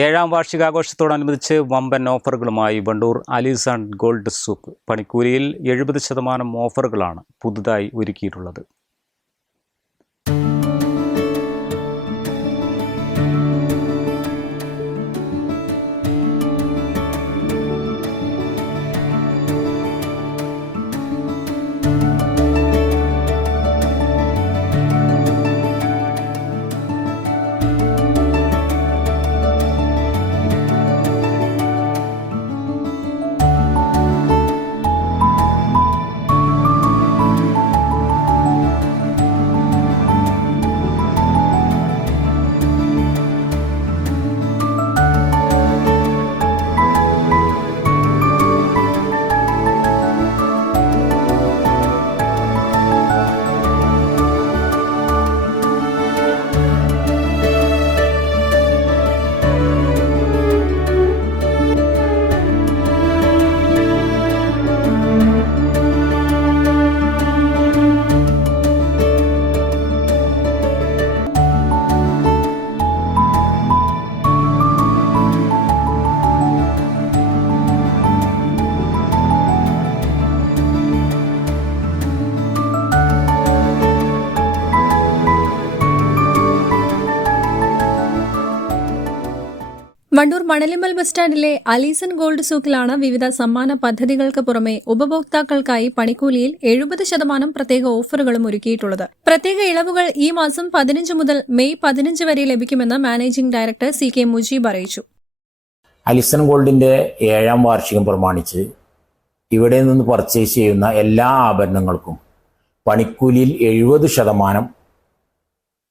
ഏഴാം വാർഷികാഘോഷത്തോടനുബന്ധിച്ച് വമ്പൻ ഓഫറുകളുമായി Wandoor Ali's and gold souk. പണിക്കൂലിയിൽ 70% ഓഫറുകളാണ് പുതുതായി ഒരുക്കിയിട്ടുള്ളത്. Wandoor Manalimal bus സ്റ്റാൻഡിലെ Ali's and gold സൂക്കിലാണ് വിവിധ സമ്മാന പദ്ധതികൾക്ക് പുറമെ ഉപഭോക്താക്കൾക്കായി പണിക്കൂലിയിൽ 70% പ്രത്യേക ഓഫറുകളും ഒരുക്കിയിട്ടുള്ളത്. പ്രത്യേക ഇളവുകൾ ഈ മാസം 15 മുതൽ മെയ് 15 വരെ ലഭിക്കുമെന്ന് മാനേജിംഗ് ഡയറക്ടർ CK മുജീബ് അറിയിച്ചു. അലീസ് ആൻഡ് ഗോൾഡിന്റെ 7ാം വാർഷികം പ്രമാണിച്ച് ഇവിടെ നിന്ന് പർച്ചേസ് ചെയ്യുന്ന എല്ലാ ആഭരണങ്ങൾക്കും പണിക്കൂലിയിൽ 70%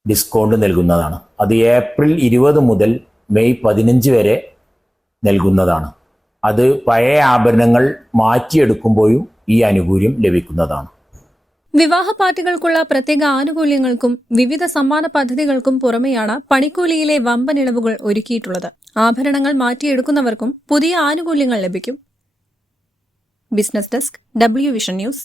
ഡിസ്കൗണ്ട് നൽകുന്നതാണ്. അത് ഏപ്രിൽ 20 മുതൽ മെയ് 15 വരെ നൽകുന്നതാണ്. അത് പഴയ ആഭരണങ്ങൾ മാറ്റിയെടുക്കുമ്പോഴും ഈ ആനുകൂല്യം ലഭിക്കുന്നതാണ്. വിവാഹ പാർട്ടികൾക്കുള്ള പ്രത്യേക ആനുകൂല്യങ്ങൾക്കും വിവിധ സമ്മാന പദ്ധതികൾക്കും പുറമെയാണ് പണിക്കൂലിയിലെ വമ്പൻ ഇളവുകൾ ഒരുക്കിയിട്ടുള്ളത്. ആഭരണങ്ങൾ മാറ്റിയെടുക്കുന്നവർക്കും പുതിയ ആനുകൂല്യങ്ങൾ ലഭിക്കും. Business desk, W vision news.